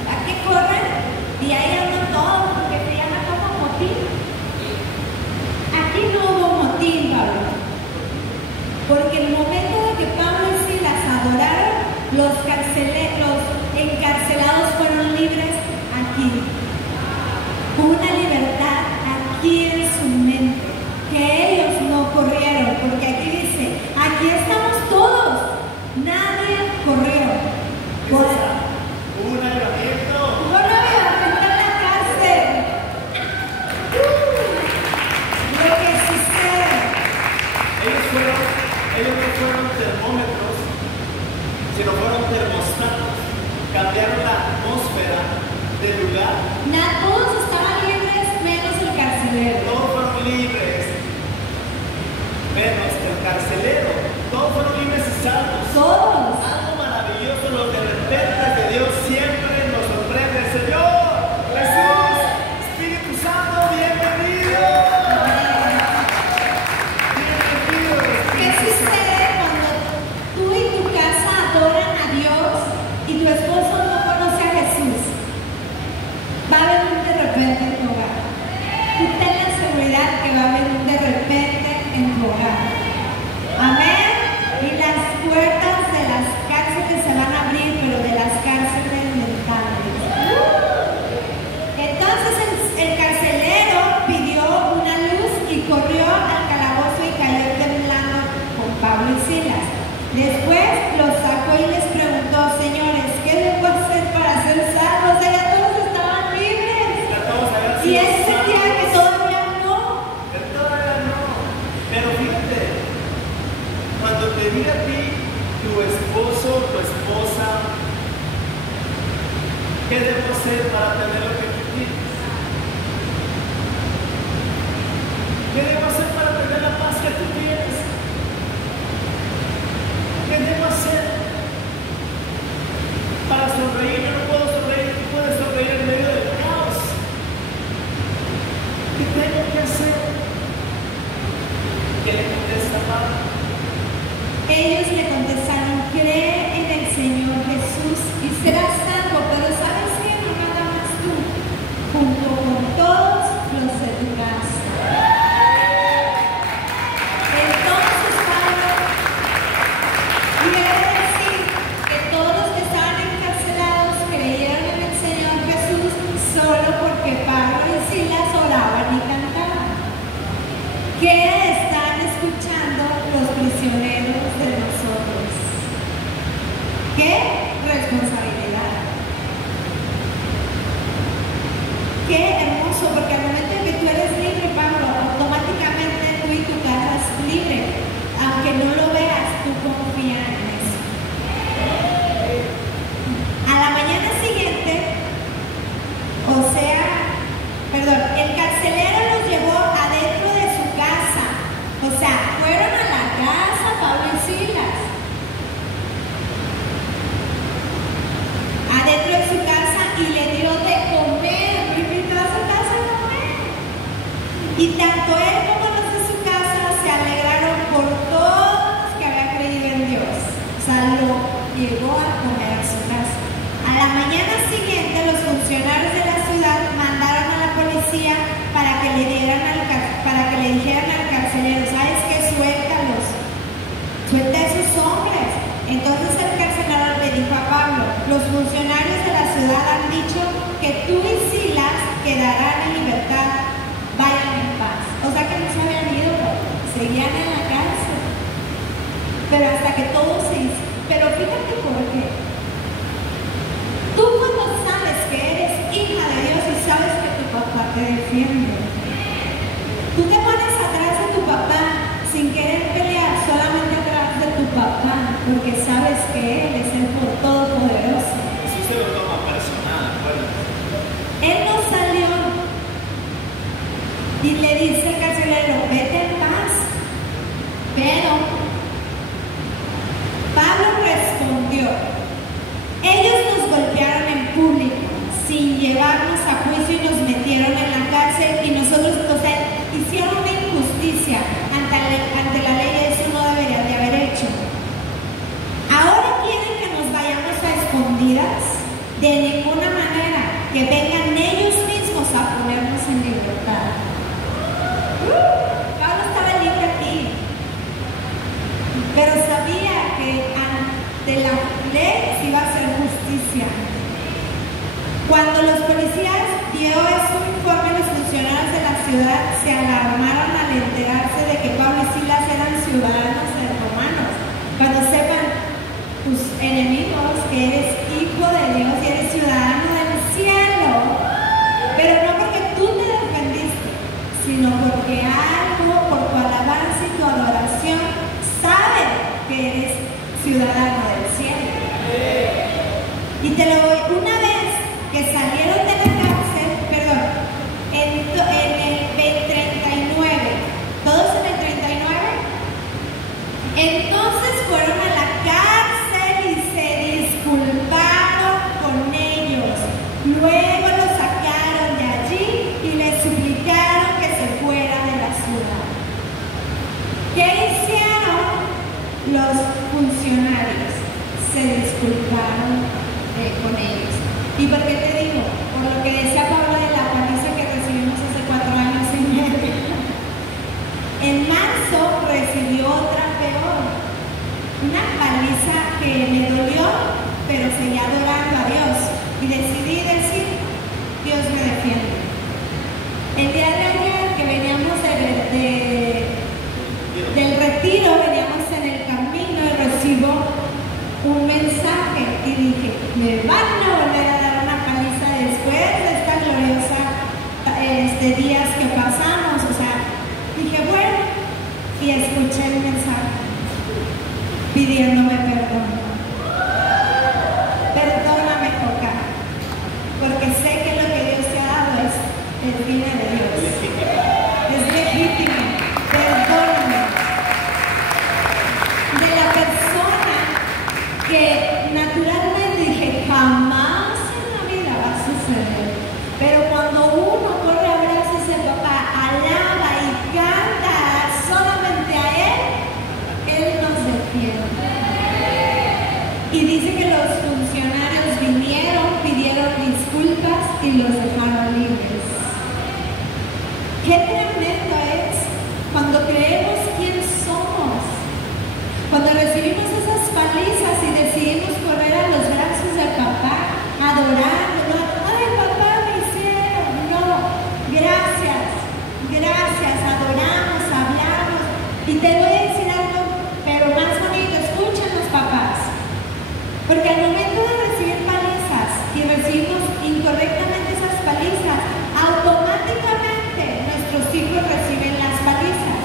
¿A qué corren? Y ahí andan todos porque se llama como motín. Aquí no hubo motín, Pablo. Porque el momento de que Pablo y Silas adoraron, los encarcelados fueron libres aquí. Una libertad aquí en su mente, que ellos no corrieron, porque aquí dice, aquí estamos todos, nadie corrió. Hubo un avivamiento. No lo voy a enfrentar en la cárcel. Lo que sucede. Ellos no fueron termómetros, sino fueron termostatos. Cambiaron la atmósfera del lugar. Todos estaban libres menos el carcelero. Todos fueron libres. salvos. Todos. Algo maravilloso, los de repente de Dios siempre nos sorprende. Señor, Jesús, Espíritu Santo, bienvenido. Bienvenido. ¿Qué sucede cuando tú y tu casa adoran a Dios y tu esposo no conoce a Jesús? Va a haber un de repente en tu hogar. Tú ten la seguridad que va a haber un de repente en tu hogar. Amén. Y las puertas de las cárceles se van a abrir, pero de las cárceles mentales. Entonces el carcelero pidió una luz y corrió al calabozo y cayó temblando con Pablo y Silas. Después los sacó y les preguntó: señores, ¿qué debo hacer para ser salvos? Ya todos estaban libres. Ya todos habían Y sido él sentía salvos. que todavía no. Todavía no. Pero fíjate, cuando te diga a ti tu esposo, tu esposa, ¿qué debo hacer para tener lo que tú quieres? ¿Qué debo hacer para tener la paz que tú quieres? ¿Qué debo hacer para sonreír? Yo no puedo sonreír, tú puedes sonreír en medio del caos. ¿Qué tengo que hacer? ¿Qué le contesta Pablo? Ellos le contestaron: cree en el Señor Jesús y serás salvo. Pero ¿sabes qué? No nada más tú, junto con todos los de tu casa. Entonces Pablo quiere decir que todos los que estaban encarcelados creyeron en el Señor Jesús solo porque Pablo y Silas oraban y cantaban. ¿Qué están escuchando los prisioneros de nosotros? ¿Qué responsabilidad? Qué hermoso, porque al momento en que tú eres libre, Pablo, automáticamente tú y tu casa es libre. Aunque no lo veas, tú confía en eso. A la mañana siguiente, el carcelero los llevó adentro de su casa. O sea, fueron a la casa Pablo y Silas. Adentro de su casa y le dio de comer, lo invitó a su casa a comer. Y tanto él como los de su casa se alegraron por todos los que habían creído en Dios. O sea, lo llevó a comer a su casa. A la mañana siguiente, los funcionarios de la ciudad mandaron a la policía para que le dijeran al carcelero: ¿sabes qué? Suéltalos, suelta a esos hombres. Entonces el carcelero le dijo a Pablo: los funcionarios de la ciudad han dicho que tú y Silas quedarán en libertad, vayan en paz. O sea que no se habían ido, seguían en la cárcel. Pero hasta que todo se hizo. Pero fíjate por qué. Tú cuando sabes que eres hija de Dios y sabes que tu papá te defiende, tú te pones atrás de tu papá sin querer pelear, solamente atrás de tu papá, porque sabes que Él es el Todopoderoso. Jesús se lo toma personal, acuérdate. Él no salió y le dice al carcelero: vete en paz. Pero Pablo respondió: ellos nos golpearon en público, sin llevarnos a juicio, y nos metieron en la cárcel, y nosotros, o sea, hicieron una injusticia ante la ley. Eso no deberían de haber hecho. Ahora quieren que nos vayamos a escondidas. De ninguna manera. Que vengan ellos mismos a ponernos en libertad. Pablo estaba libre aquí, pero sabía que ante la ley se iba a hacer justicia. Cuando los policías dio su informe, los funcionarios de la ciudad se alarmaron al enterarse de que Pablo y Silas eran ciudadanos romanos. Cuando sepan tus enemigos que eres hijo de Dios y eres ciudadano del cielo, pero no porque tú te defendiste, sino porque algo por tu alabanza y tu adoración sabe que eres ciudadano del cielo. Y te lo voy, una vez que salieron de la cárcel, perdón, en el 39, todos en el 39, entonces fueron a la ¿Y por qué te digo? Por lo que decía Pablo de la paliza que recibimos hace 4 años y medio. En marzo recibió otra peor. Una paliza que me dolió, pero seguía adorando a Dios. Y decidí decir, Dios me defiende. El día de ayer que veníamos del retiro, veníamos en el camino y recibo un mensaje y dije, me van a volver a dar una paliza después de esta gloriosa días que pasamos. O sea, dije, bueno, y escuché el mensaje pidiéndome perdón. Perdóname, Coca, porque sé que lo que Dios te ha dado viene de Dios, es legítimo. Perdóname de la persona que naturalmente dije jamás en la vida va a suceder, pero cuando uno corre a abrazos de papá, alaba y canta solamente a Él nos defiende. Y dice que los funcionarios vinieron, pidieron disculpas y los dejaron libres. Qué tremendo es cuando creemos quién somos, cuando recibimos esas palizas y decidimos correr a los brazos de papá, adorarlo. Ay, papá, me hicieron. No, gracias, adoramos, hablamos. Y te voy a decir algo, pero más bonito, escúchanos, papás. Porque al momento de recibir palizas y recibimos incorrectamente esas palizas, automáticamente nuestros hijos reciben las palizas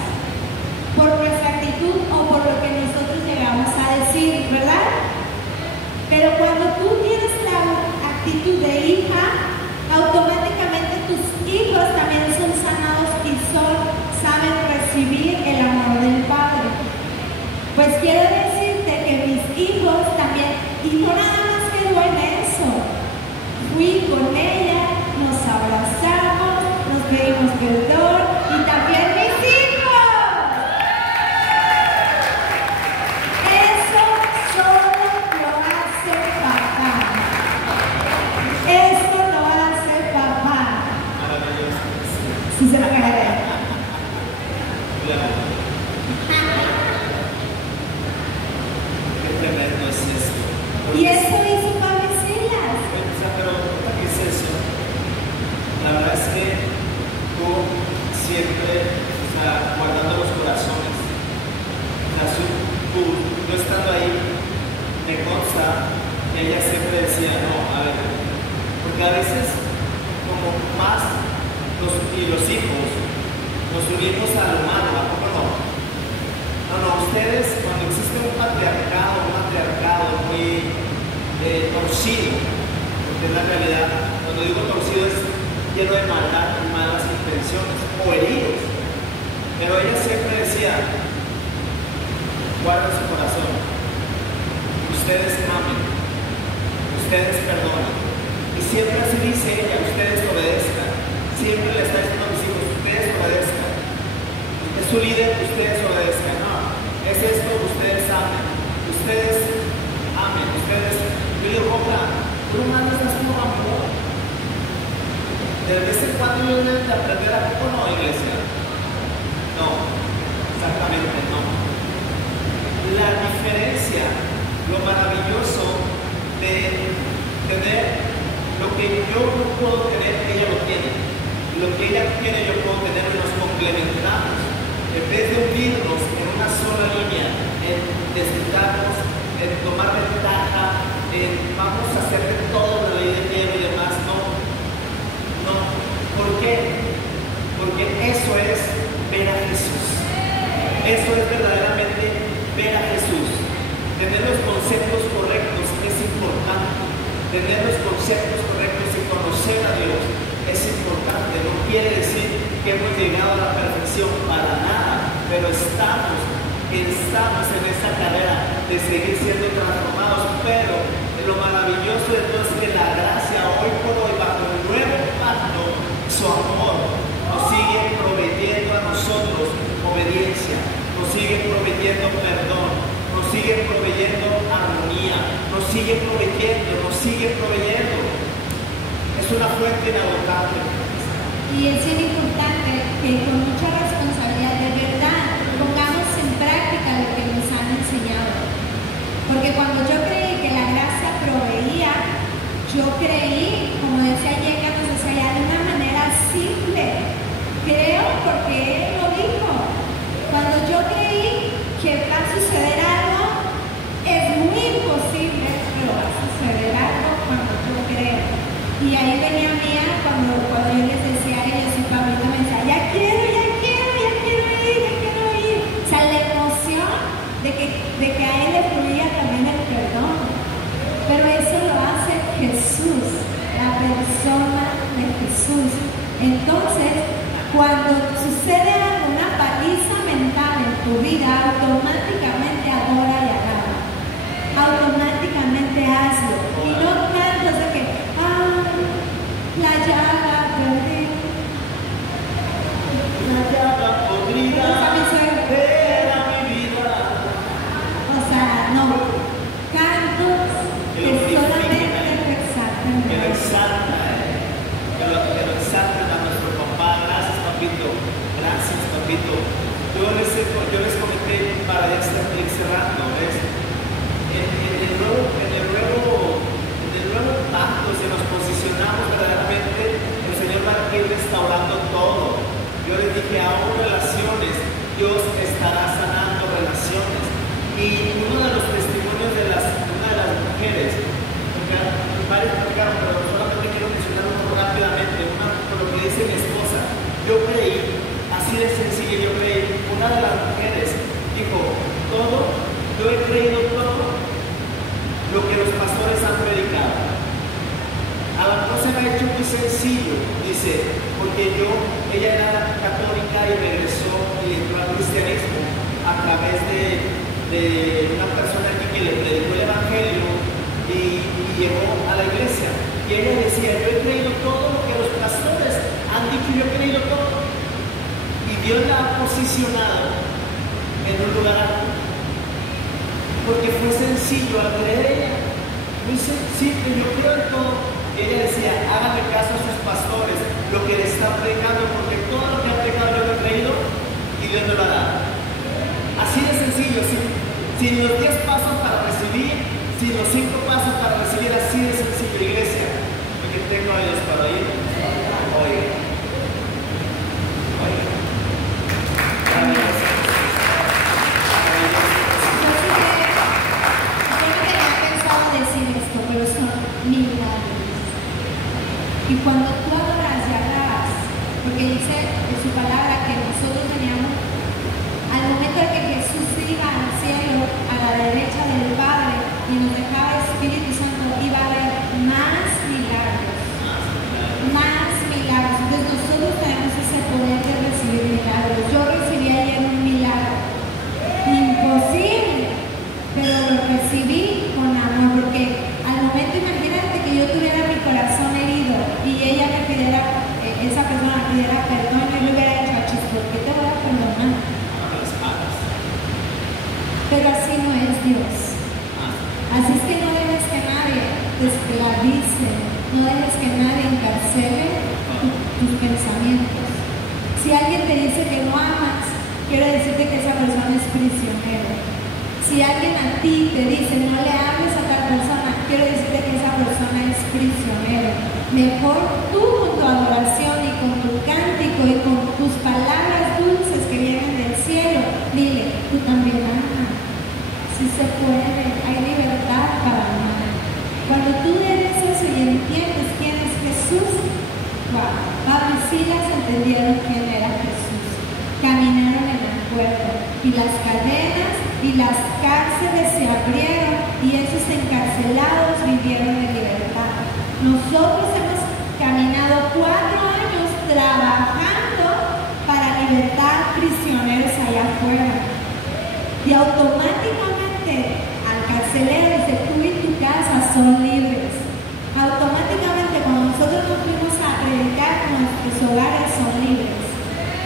por nuestra actitud o por lo que nosotros llegamos a decir, ¿verdad? Pero cuando tú tienes la actitud de hija, automáticamente tus hijos también son sanados y saben recibir el amor del Padre. Pues quiero decirte que mis hijos también, y no nada más quedó en eso, fui con ella, nos abrazamos, nos pedimos perdón y también mis hijos. Eso solo lo hace papá. Eso lo hace papá. Sí se lo agradezco. Tremendo es esto. Y eso hizo Pablo y Silas. Pero, ¿qué es eso? La verdad es que tú siempre, guardando los corazones, tú estando ahí, me consta que ella siempre decía, no, a ver, porque a veces, como más los hijos, nos unimos al humano, ¿a poco no? No, ustedes, cuando existe un patriarcado muy torcido, porque es la realidad, cuando digo torcido es lleno de maldad y malas intenciones, o heridos. Pero ella siempre decía, guarden su corazón, ustedes amen, ustedes perdonen. Y siempre así dice ella, ustedes obedezcan. Siempre le está diciendo a mis hijos, ustedes obedezcan. Es su líder, ustedes obedezcan. No, es esto, ustedes amen. Ustedes amen, ustedes. Yo digo, Coca, tú no mandas tu amor. De vez en cuando yo deben de aprender a poco, no, iglesia. No, exactamente no. La diferencia, lo maravilloso de tener lo que yo no puedo tener, ella lo tiene. Lo que ella tiene, yo puedo tener y nos complementamos. En vez de unirnos en una sola línea, en desquitarnos, en tomar ventaja, en vamos a hacer de todo la ley de tierra y demás, no. ¿Por qué? Porque eso es ver a Jesús. Eso es verdaderamente ver a Jesús. Tener los conceptos correctos es importante. Tener los conceptos correctos y conocer a Dios es importante. No quiere decir que hemos llegado a la perfección, para nada, pero estamos en esta carrera de seguir siendo transformados. Pero lo maravilloso de todo es que la gracia hoy por hoy, bajo el nuevo pacto, su amor nos sigue proveyendo a nosotros obediencia, nos sigue proveyendo perdón, nos sigue proveyendo armonía, nos sigue proveyendo. Es una fuente inagotable. Y es bien importante que con mucha responsabilidad de verdad pongamos en práctica lo que nos han enseñado. Porque cuando yo creí que la gracia proveía, yo creí, como decía Yeka, nos decía, de una manera simple. Creo porque él lo dijo. Cuando yo creí que va a suceder algo, es muy imposible, pero va a suceder algo cuando yo creo. Y ahí venía Mía cuando yo les decía a ellos, y Pablito me decía, ya quiero ir. O sea, la emoción de que a él le fluía también el perdón. Pero eso lo hace Jesús, la persona de Jesús. Entonces, cuando sucede alguna paliza mental en tu vida, automáticamente adora y alaba. Automáticamente hazlo. Y no tanto de que, la llaga perdida. La llaga podrida era mi vida. O sea, no. Cantos que solamente resaltan. Que lo exaltan a nuestro papá. Gracias, papito. Gracias, papito. Yo les comenté para ir cerrando, ¿ves? En el nuevo pacto, si nos posicionamos verdaderamente, el Señor va a ir restaurando todo. Yo les dije, aún relaciones, Dios estará sanando relaciones. Y uno de los testimonios de una de las mujeres, varios platicaron, pero solamente quiero mencionar uno rápidamente, con lo que dice mi esposa. Yo creí, así de sencillo, una de las mujeres dijo, yo he creído todo lo que los pastores han predicado. A la cosa me ha hecho muy sencillo, dice, porque ella era católica y regresó y entró al cristianismo a través de una persona que le predicó el evangelio y llegó a la iglesia. Y ella decía, yo he creído todo lo que los pastores han dicho, yo he creído todo. Y Dios la ha posicionado en un lugar alto. Porque fue sencillo al creer ella. Muy simple, yo creo en todo. Ella decía, háganle caso a sus pastores, lo que les están predicando, porque todo lo que han predicado yo lo he creído y Dios me lo ha dado. Así de sencillo, sin los 10 pasos para recibir, sin los 5 pasos para recibir, así de sencillo, iglesia. Porque tengo a Dios para ir. Oiga. Pero son milagros. Y cuando tú adoras y alabas, porque dice en su palabra que nosotros teníamos, al momento de que Jesús iba al cielo, a la derecha del Padre, y nos dejaba el Espíritu Santo, iba a haber más milagros. Más milagros. Entonces nosotros tenemos ese poder de recibir milagros. Yo recibí ayer un milagro. Imposible. Pero lo recibí con amor, porque al momento, imagínate que yo tuviera mi corazón herido y ella me pidiera, esa persona me pidiera perdón, yo le hubiera dicho, achis, ¿por qué te voy a perdonar? Pero así no es Dios. Así es que no dejes que nadie te esclavice, no dejes que nadie encarcele tus pensamientos. Si alguien te dice que no amas, quiero decirte que esa persona es prisionero. Si alguien a ti te dice no le hables a tal persona, quiero decirte que esa persona es prisionero. Mejor tú con tu adoración y con tu cántico y con tus palabras dulces que vienen del cielo, dile, tú también amas. Si se puede, hay libertad para amar. Cuando tú eres eso y entiendes quién es Jesús, wow, Pablo y Silas entendieron quién era Jesús. Caminaron en el cuerpo y las cadenas y las cárceles se abrieron y esos encarcelados vivieron en libertad. Nosotros hemos caminado 4 años trabajando para libertar prisioneros allá afuera. Y automáticamente al carcelero dice, tú y tu casa son libres. Automáticamente cuando nosotros nos fuimos a predicar, nuestros hogares son libres.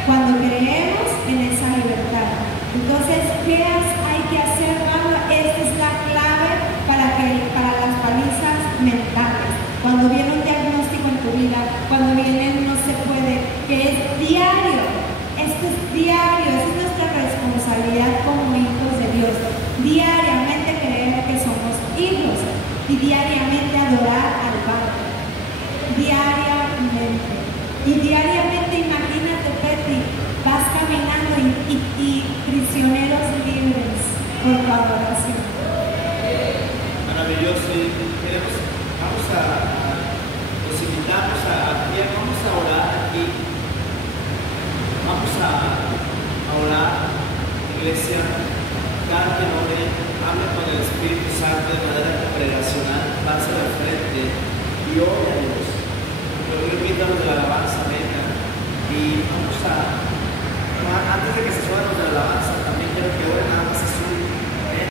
Cuando creemos en esa libertad. Entonces, ¿qué hay que hacer, Pablo? Esta es la clave para las palizas mentales. Cuando viene un diagnóstico en tu y diariamente adorar al Padre. Diariamente. Y diariamente, imagínate, Petri, vas caminando y prisioneros libres por tu adoración. Maravilloso. Y los invitamos vamos a orar aquí. Vamos a orar, iglesia. Cada que ore, hable con el Espíritu Santo de manera congregacional, pase al frente y ore.